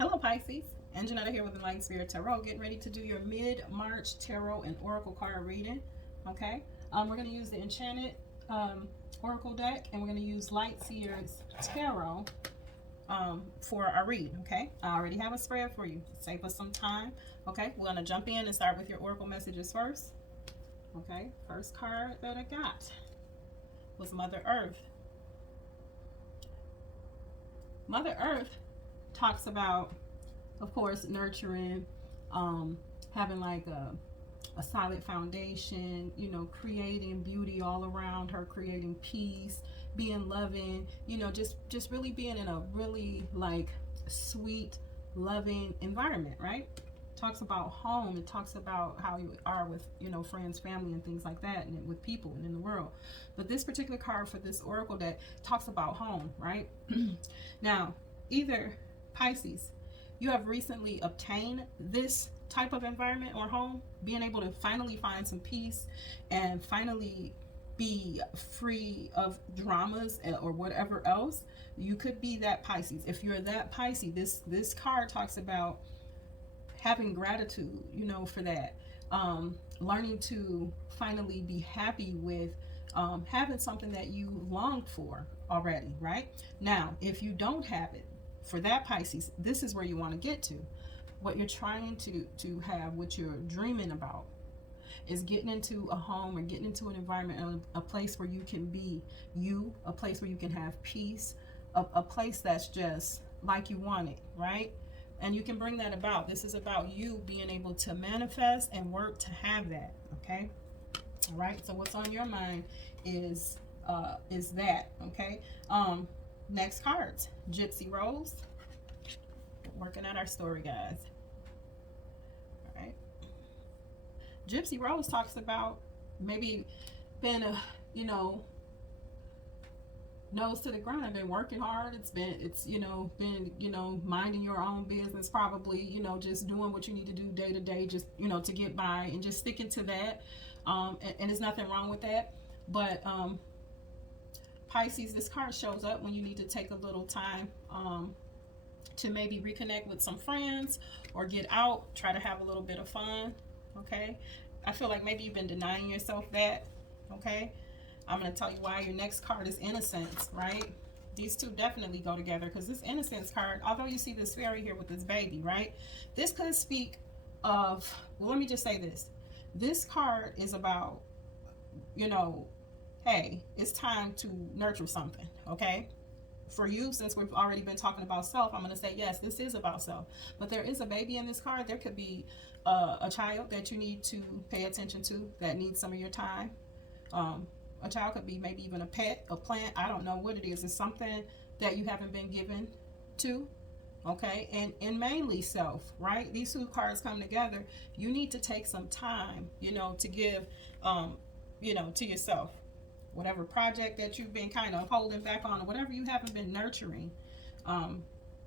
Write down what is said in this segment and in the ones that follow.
Hello Pisces, and Janetta here with Enlightened Spirit Tarot, getting ready to do your mid-March tarot and oracle card reading. Okay, we're going to use the Enchanted Oracle deck, and we're going to use Light Seers Tarot for our read. Okay, I already have a spread for you. Save us some time. Okay, we're going to jump in and start with your oracle messages first. Okay, first card that I got was Mother Earth. Mother Earth talks about, of course, nurturing, having like a solid foundation, you know, creating beauty all around her, creating peace, being loving, you know, just really being in a really like sweet, loving environment, right? Talks about home. It talks about how you are with, you know, friends, family, and things like that, and with people and in the world. But this particular card for this oracle deck talks about home, right? Now, either Pisces, you have recently obtained this type of environment or home, being able to finally find some peace and finally be free of dramas or whatever else. You could be that Pisces. If you're that Pisces, this card talks about having gratitude, you know, for that. Learning to finally be happy with having something that you longed for already, right? Now, if you don't have it, for that Pisces, this is where you want to get to. What you're trying to have, what you're dreaming about, is getting into a home or getting into an environment, a place where you can be you, a place where you can have peace, a place that's just like you want it, right? And you can bring that about. This is about you being able to manifest and work to have that, okay? All right, so what's on your mind is that, okay? Next cards, Gypsy Rose. Working at our story, guys. All right. Gypsy Rose talks about maybe being a, you know, nose to the ground. I've been working hard. It's you know, been, you know, minding your own business, probably, you know, just doing what you need to do day to day, just, you know, to get by, and just sticking to that. And there's nothing wrong with that. But Pisces, this card shows up when you need to take a little time to maybe reconnect with some friends or get out, try to have a little bit of fun, okay? I feel like maybe you've been denying yourself that, okay? I'm going to tell you why. Your next card is Innocence, right? These two definitely go together, because this Innocence card, although you see this fairy here with this baby, right? This could speak of, well, let me just say this. This card is about, you know, hey, it's time to nurture something, okay? For you, since we've already been talking about self, I'm going to say, yes, this is about self. But there is a baby in this card. There could be a child that you need to pay attention to, that needs some of your time. A child could be maybe even a pet, a plant. I don't know what it is. It's something that you haven't been given to, okay? And mainly self, right? These two cards come together. You need to take some time, you know, to give, you know, to yourself. Whatever project that you've been kind of holding back on, or whatever you haven't been nurturing.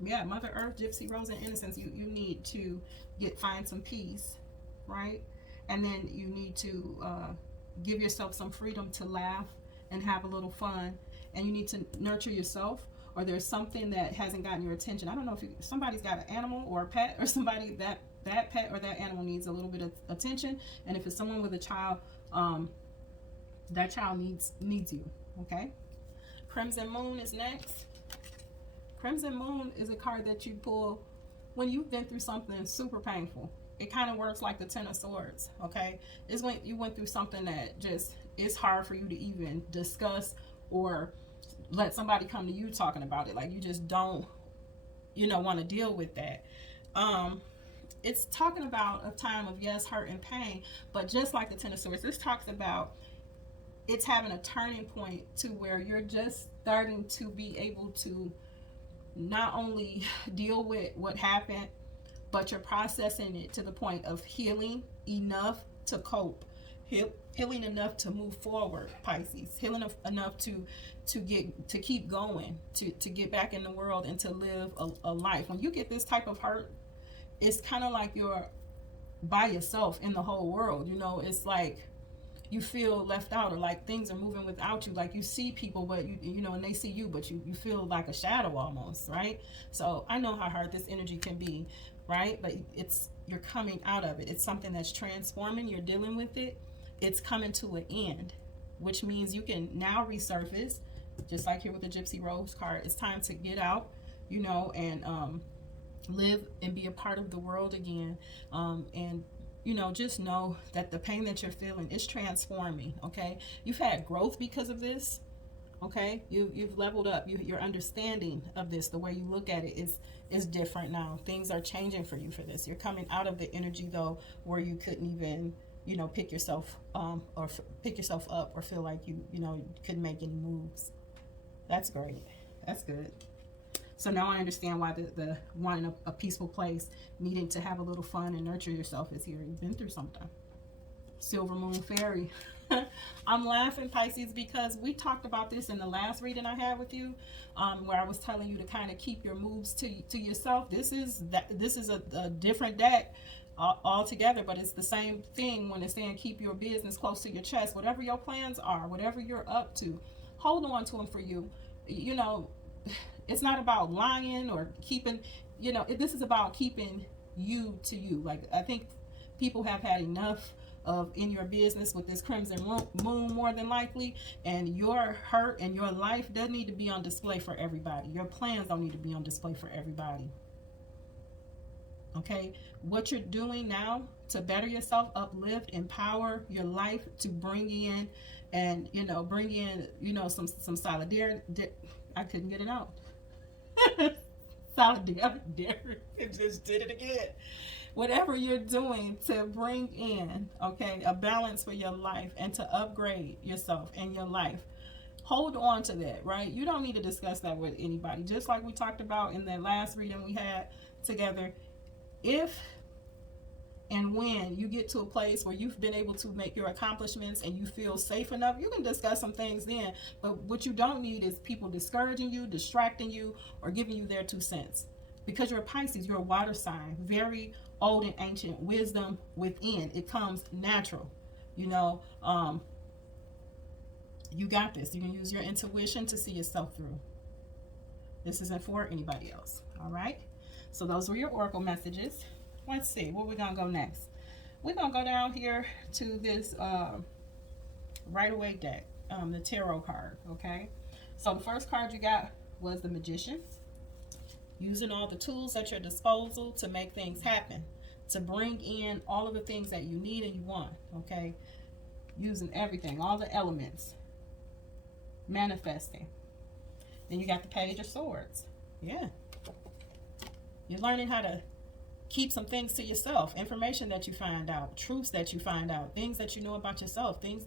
Yeah, Mother Earth, Gypsy Rose, and Innocence, you need to find some peace, right? And then you need to give yourself some freedom to laugh and have a little fun. And you need to nurture yourself, or there's something that hasn't gotten your attention. I don't know if somebody's got an animal or a pet, or somebody that pet or that animal needs a little bit of attention. And if it's someone with a child, that child needs you, okay? Crimson Moon is next. Crimson Moon is a card that you pull when you've been through something super painful. It kind of works like the Ten of Swords, okay? It's when you went through something that just, it's hard for you to even discuss or let somebody come to you talking about it. Like, you just don't, you know, want to deal with that. It's talking about a time of, yes, hurt and pain, but just like the Ten of Swords, this talks about it's having a turning point to where you're just starting to be able to not only deal with what happened, but you're processing it to the point of healing enough to cope, healing enough to move forward, Pisces, healing enough to keep going, to get back in the world and to live a life. When you get this type of hurt, it's kind of like you're by yourself in the whole world. You know, it's like you feel left out, or like things are moving without you. Like you see people, but you know, and they see you, but you feel like a shadow almost, right? So I know how hard this energy can be, right? But you're coming out of it. It's something that's transforming. You're dealing with it. It's coming to an end, which means you can now resurface, just like here with the Gypsy Rose card. It's time to get out, you know, and live and be a part of the world again. And you know, just know that the pain that you're feeling is transforming. Okay, you've had growth because of this. Okay, you've leveled up. Your understanding of this, the way you look at it, is different now. Things are changing for you for this. You're coming out of the energy though where you couldn't even, you know, pick yourself pick yourself up, or feel like you know, couldn't make any moves. That's great. That's good. So now I understand why the wanting a peaceful place, needing to have a little fun and nurture yourself is here. You've been through something. Silver Moon Fairy. I'm laughing, Pisces, because we talked about this in the last reading I had with you, where I was telling you to kind of keep your moves to yourself. This is a different deck altogether, but it's the same thing when it's saying keep your business close to your chest. Whatever your plans are, whatever you're up to, hold on to them for you. You know, it's not about lying or keeping, you know, this is about keeping you to you. Like, I think people have had enough of in your business with this crimson moon, more than likely, and your hurt and your life doesn't need to be on display for everybody. Your plans don't need to be on display for everybody. Okay, what you're doing now to better yourself, uplift, empower your life, to bring in and, you know, some solidarity. I couldn't get it out. Solidarity. It just did it again. Whatever you're doing to bring in, okay, a balance for your life and to upgrade yourself and your life, hold on to that, right? You don't need to discuss that with anybody. Just like we talked about in that last reading we had together, if and when you get to a place where you've been able to make your accomplishments and you feel safe enough, you can discuss some things then. But what you don't need is people discouraging you, distracting you, or giving you their 2 cents. Because you're a Pisces, you're a water sign, very old and ancient wisdom within. It comes natural. You know, you got this. You can use your intuition to see yourself through. This isn't for anybody else. All right? So those were your oracle messages. Let's see, where we're going to go next. We're going to go down here to this Right Away deck, the tarot card, okay? So the first card you got was the Magician. Using all the tools at your disposal to make things happen, to bring in all of the things that you need and you want, okay? Using everything, all the elements. Manifesting. Then you got the Page of Swords. Yeah. You're learning how to keep some things to yourself, information that you find out, truths that you find out, things that you know about yourself, things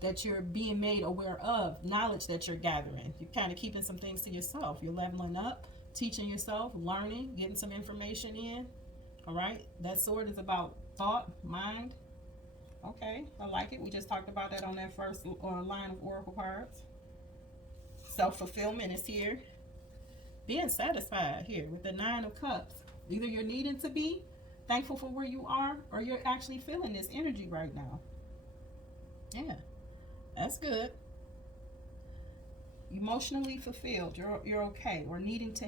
that you're being made aware of, knowledge that you're gathering. You're kind of keeping some things to yourself. You're leveling up, teaching yourself, learning, getting some information in. All right, that sword is about thought, mind. Okay, I like it. We just talked about that on that first line of oracle cards. Self-fulfillment is here. Being satisfied here with the 9 of Cups. Either you're needing to be thankful for where you are, or you're actually feeling this energy right now. Yeah, that's good. Emotionally fulfilled. You're okay, or needing to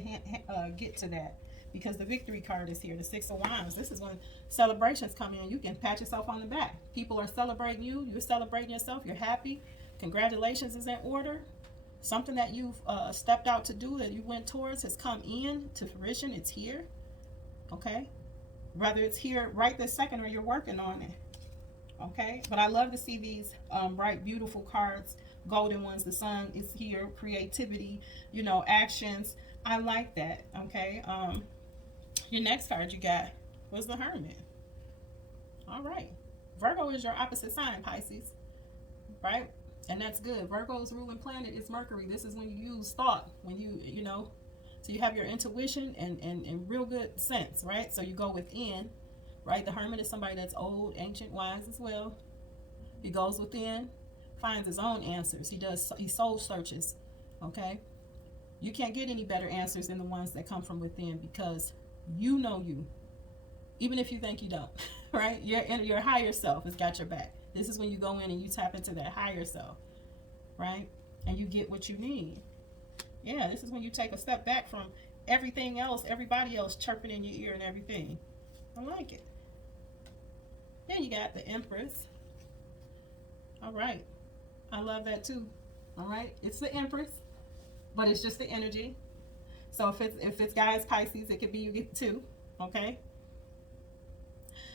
get to that, because the Victory card is here, the 6 of Wands. This is when celebrations come in. You can pat yourself on the back. People are celebrating you. You're celebrating yourself. You're happy. Congratulations is in order. Something that you've stepped out to do, that you went towards, has come in to fruition. It's here. Okay, whether it's here right this second or you're working on it. Okay, but I love to see these bright, beautiful cards, golden ones. The sun is here, creativity, you know, actions. I like that. Okay, your next card you got was the Hermit. All right, Virgo is your opposite sign, Pisces, right? And that's good. Virgo's ruling planet is Mercury. This is when you use thought, when you know, so you have your intuition and real good sense, right? So you go within, right? The Hermit is somebody that's old, ancient, wise as well. He goes within, finds his own answers. He soul searches, okay? You can't get any better answers than the ones that come from within, because you know you, even if you think you don't, right? Your higher self has got your back. This is when you go in and you tap into that higher self, right? And you get what you need. Yeah, this is when you take a step back from everything else, everybody else chirping in your ear and everything. I like it. Then you got the Empress. All right. I love that too. All right. It's the Empress, but it's just the energy. So if it's guys Pisces, it could be you get two. Okay.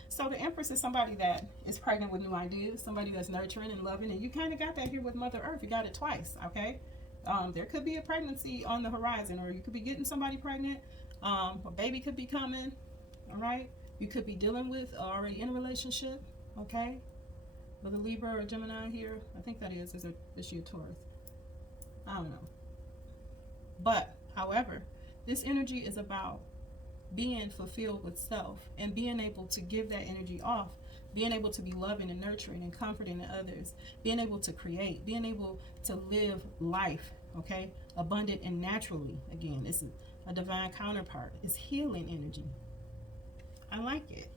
So the Empress is somebody that is pregnant with new ideas, somebody that's nurturing and loving, and you kind of got that here with Mother Earth. You got it twice. Okay. There could be a pregnancy on the horizon, or you could be getting somebody pregnant. A baby could be coming. All right. You could be dealing with already in a relationship. Okay. With a Libra or a Gemini here. I think that is you a Taurus. I don't know. But, however, this energy is about being fulfilled with self and being able to give that energy off, being able to be loving and nurturing and comforting to others, being able to create, being able to live life, okay, abundant and naturally. Again, it's a divine counterpart. It's healing energy. I like it.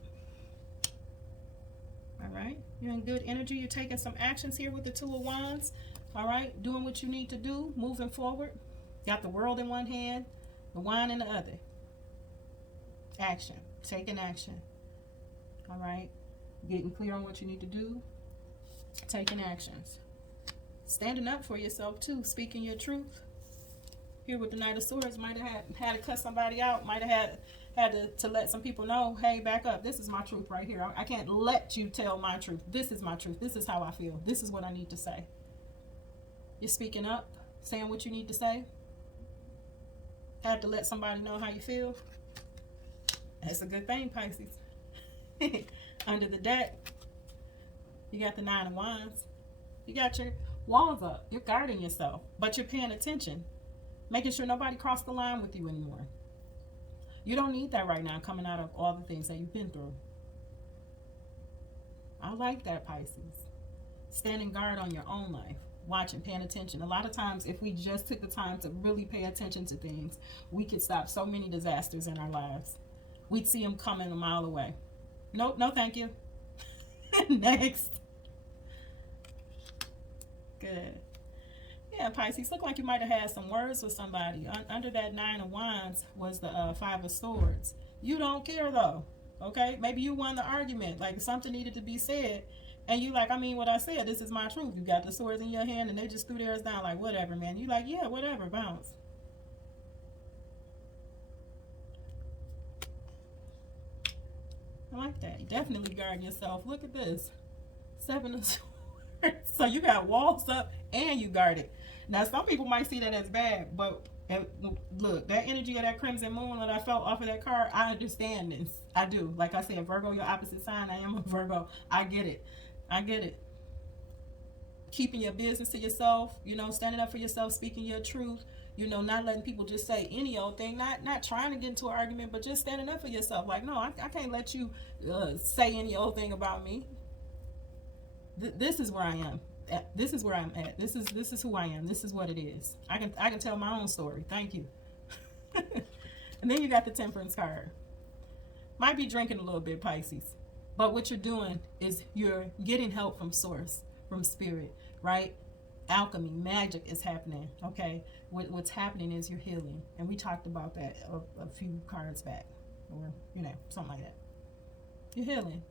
All right, you're in good energy. You're taking some actions here with the Two of Wands. All right, doing what you need to do, moving forward. Got the world in one hand, the wand in the other. Action, taking action. All right, getting clear on what you need to do, taking actions. Standing up for yourself too, speaking your truth. Here with the Knight of Swords, might have had to cut somebody out, might have had to let some people know, hey, back up. This is my truth right here. I can't let you tell my truth. This is my truth. This is how I feel. This is what I need to say. You're speaking up, saying what you need to say. Had to let somebody know how you feel. That's a good thing, Pisces. Under the deck, you got the Nine of Wands. You got your walls up. You're guarding yourself, but you're paying attention, making sure nobody crossed the line with you anymore. You don't need that right now, coming out of all the things that you've been through. I like that, Pisces. Standing guard on your own life, watching, paying attention. A lot of times, if we just took the time to really pay attention to things, we could stop so many disasters in our lives. We'd see them coming a mile away. Nope, no thank you. Next. Good. Yeah, Pisces, look like you might have had some words with somebody. Under that Nine of Wands was the Five of Swords. You don't care though, okay? Maybe you won the argument, like something needed to be said, and you like, I mean what I said, this is my truth. You got the swords in your hand and they just threw theirs down like, whatever, man. You like, yeah, whatever, bounce. I like that. You definitely guarding yourself. Look at this. Seven of Swords. So you got walls up and you guarded. Now, some people might see that as bad, but look, that energy of that crimson moon that I felt off of that card, I understand this. I do. Like I said, Virgo, your opposite sign. I am a Virgo. I get it. I get it. Keeping your business to yourself, you know, standing up for yourself, speaking your truth, you know, not letting people just say any old thing, not trying to get into an argument, but just standing up for yourself. Like, no, I can't let you say any old thing about me. This is where I am. This is where I'm at. This is who I am. This is what it is. I can tell my own story. Thank you. And then you got the Temperance card. Might be drinking a little bit, Pisces, but what you're doing is you're getting help from source, from spirit, right? Alchemy, magic is happening. Okay, what's happening is you're healing, and we talked about that a few cards back, or you know, something like that. You're healing.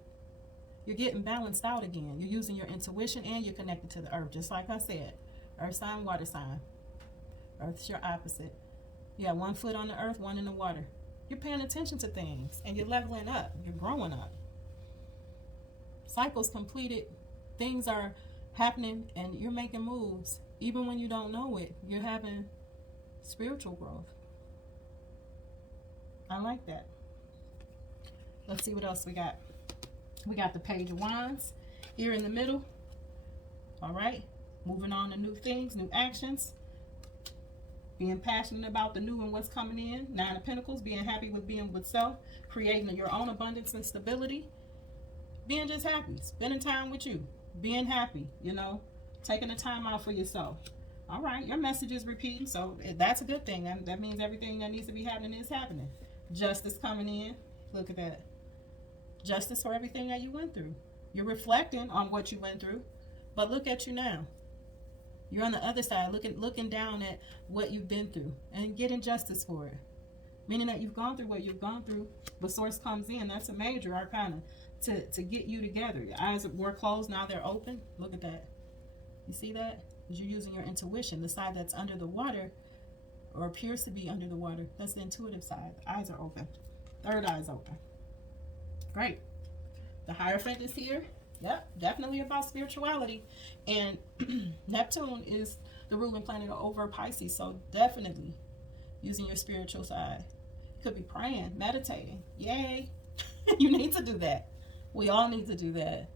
You're getting balanced out again. You're using your intuition and you're connected to the earth. Just like I said, earth sign, water sign. Earth's your opposite. You got one foot on the earth, one in the water. You're paying attention to things and you're leveling up. You're growing up. Cycles completed. Things are happening and you're making moves. Even when you don't know it, you're having spiritual growth. I like that. Let's see what else we got. We got the Page of Wands here in the middle. All right. Moving on to new things, new actions. Being passionate about the new and what's coming in. Nine of Pentacles. Being happy with being with self. Creating your own abundance and stability. Being just happy. Spending time with you. Being happy, you know. Taking the time out for yourself. All right. Your message is repeating. So that's a good thing. That means everything that needs to be happening is happening. Justice coming in. Look at that. Justice for everything that you went through. You're reflecting on what you went through, but look at you now. You're on the other side, looking down at what you've been through and getting justice for it. Meaning that you've gone through what you've gone through. The source comes in. That's a major arcana to get you together. Your eyes were closed, now they're open. Look at that. You see that? Because you're using your intuition. The side that's under the water, or appears to be under the water, that's the intuitive side. The eyes are open. Third eye's open. Great. The Hierophant is here. Yep, definitely about spirituality. And Neptune is the ruling planet over Pisces. So definitely using your spiritual side. You could be praying, meditating. Yay. You need to do that. We all need to do that.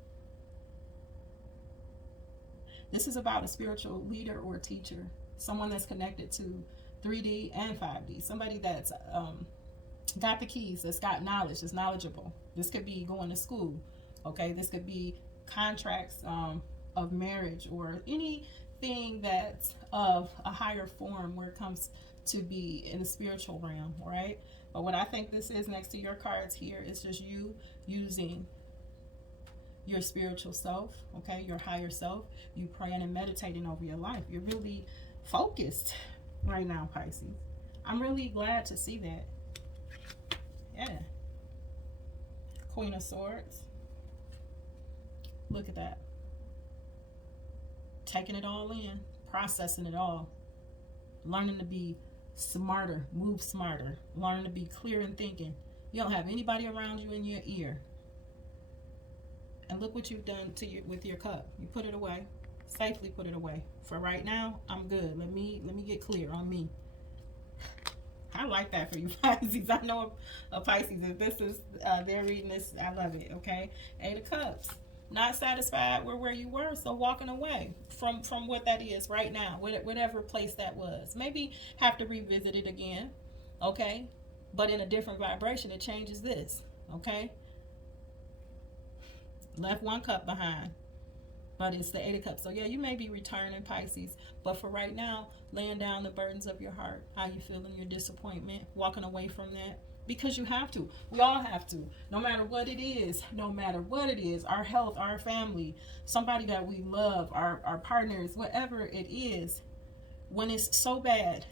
This is about a spiritual leader or teacher. Someone that's connected to 3D and 5D. Somebody that's got the keys, that's got knowledge, that's knowledgeable. This could be going to school. Okay, this could be contracts of marriage or anything that's of a higher form where it comes to be in the spiritual realm, right? But what I think this is next to your cards here is just you using your spiritual self, okay, your higher self, you praying and meditating over your life. You're really focused right now, Pisces. I'm really glad to see that. Yeah. Queen of Swords. Look at that. Taking it all in, processing it all, learning to be smarter, move smarter, learning to be clear in thinking. You don't have anybody around you in your ear. And look what you've done to with your cup. You put it away, safely put it away. For right now, I'm good. Let me get clear on me. I like that for you Pisces. I know a Pisces. If this is their reading this, I love it. Okay, 8 of Cups. Not satisfied with where you were, so walking away from what that is right now, whatever place that was. Maybe have to revisit it again, okay? But in a different vibration, it changes this, okay? Left 1 cup behind, but it's the 8 of Cups. So yeah, you may be returning, Pisces, but for right now, laying down the burdens of your heart, how you feeling, your disappointment, walking away from that. Because you have to. We all have to. No matter what it is. No matter what it is. Our health, our family, somebody that we love, our partners, whatever it is. When it's so bad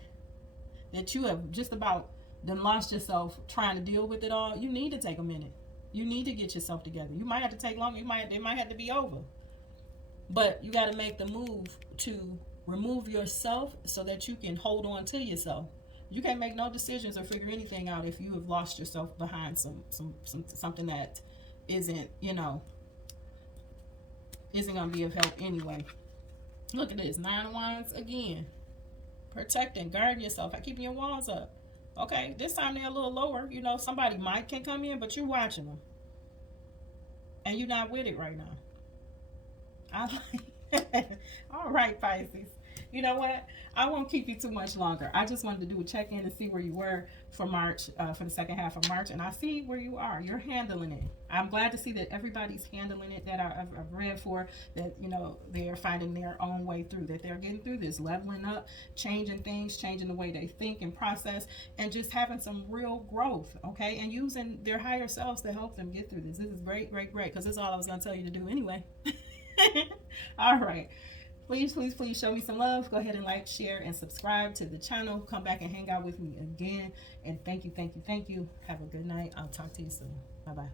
that you have just about done lost yourself trying to deal with it all, you need to take a minute. You need to get yourself together. You might have to take longer. It might have to be over. But you got to make the move to remove yourself so that you can hold on to yourself. You can't make no decisions or figure anything out if you have lost yourself behind something that isn't, isn't going to be of help anyway. Look at this. 9 of Wands again. Protecting, guarding yourself, keeping your walls up. Okay, this time they're a little lower. Somebody can come in, but you're watching them. And you're not with it right now. All right, Pisces. You know what? I won't keep you too much longer. I just wanted to do a check-in to see where you were for March, for the second half of March, and I see where you are. You're handling it. I'm glad to see that everybody's handling it that I've read for, that, they are finding their own way through, that they're getting through this, leveling up, changing things, changing the way they think and process, and just having some real growth, okay? And using their higher selves to help them get through this. This is great, great, great, because this is all I was going to tell you to do anyway. All right. Please, please, please show me some love. Go ahead and like, share, and subscribe to the channel. Come back and hang out with me again. And thank you, thank you, thank you. Have a good night. I'll talk to you soon. Bye-bye.